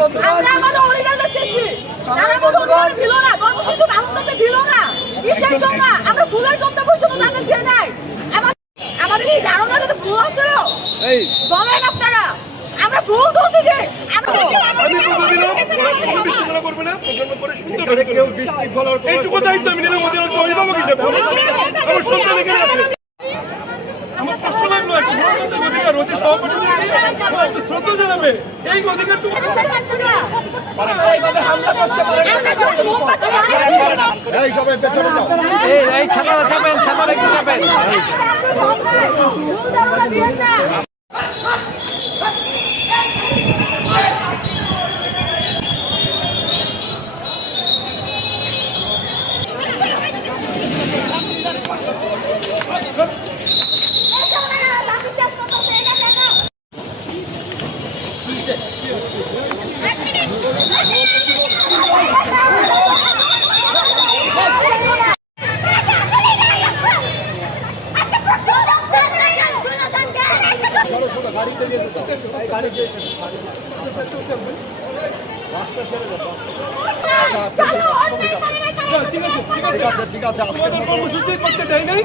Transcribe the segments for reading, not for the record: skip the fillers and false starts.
আমরা আমাদের অরিজিনালটা চেয়েছি, তারা আমাদের অরিজিনাল দিল না, কর্মসূচি আনন্দকে দিল না। কিসের জন্য? আমরা ফুলের গন্তব্য পর্যন্ত তাদের দিয়ে নাই। আমাদের এই ধারণা যদি ভুল ছিল বলেন আপনারা, আমরা ভুল বলছি যে আমরা কেউ ডিস্ট্রিক্ট ফলোয়ার এইটুকু দায়িত্ব আমি নিলাম ওদের অভিভাবক হিসেবে। আমার সন্তান এখানে আছে, আমার কষ্ট লাগলো একটা অধিকার অতি সহপাঠী একটু শ্রদ্ধা জানাবে এই অধিকারটুকু। এই সবাই পেছনে যাও। এই ছাতারা চাপেন, ছাতারা একটু চাপেন। ঠিক আছে তোমাদের কর্মসূচি করতে দেয় নাই।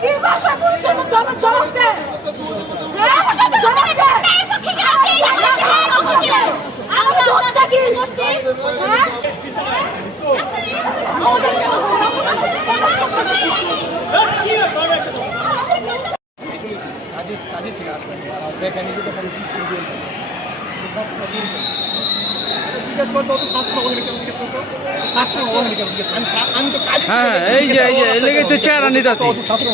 কি ভাষা পুলিশের জবাব দেয়, জবাব দেয়। আমার দোষটা কি? হ্যাঁ, এই যে লেগে তো চেহারা নিতে ছাত্র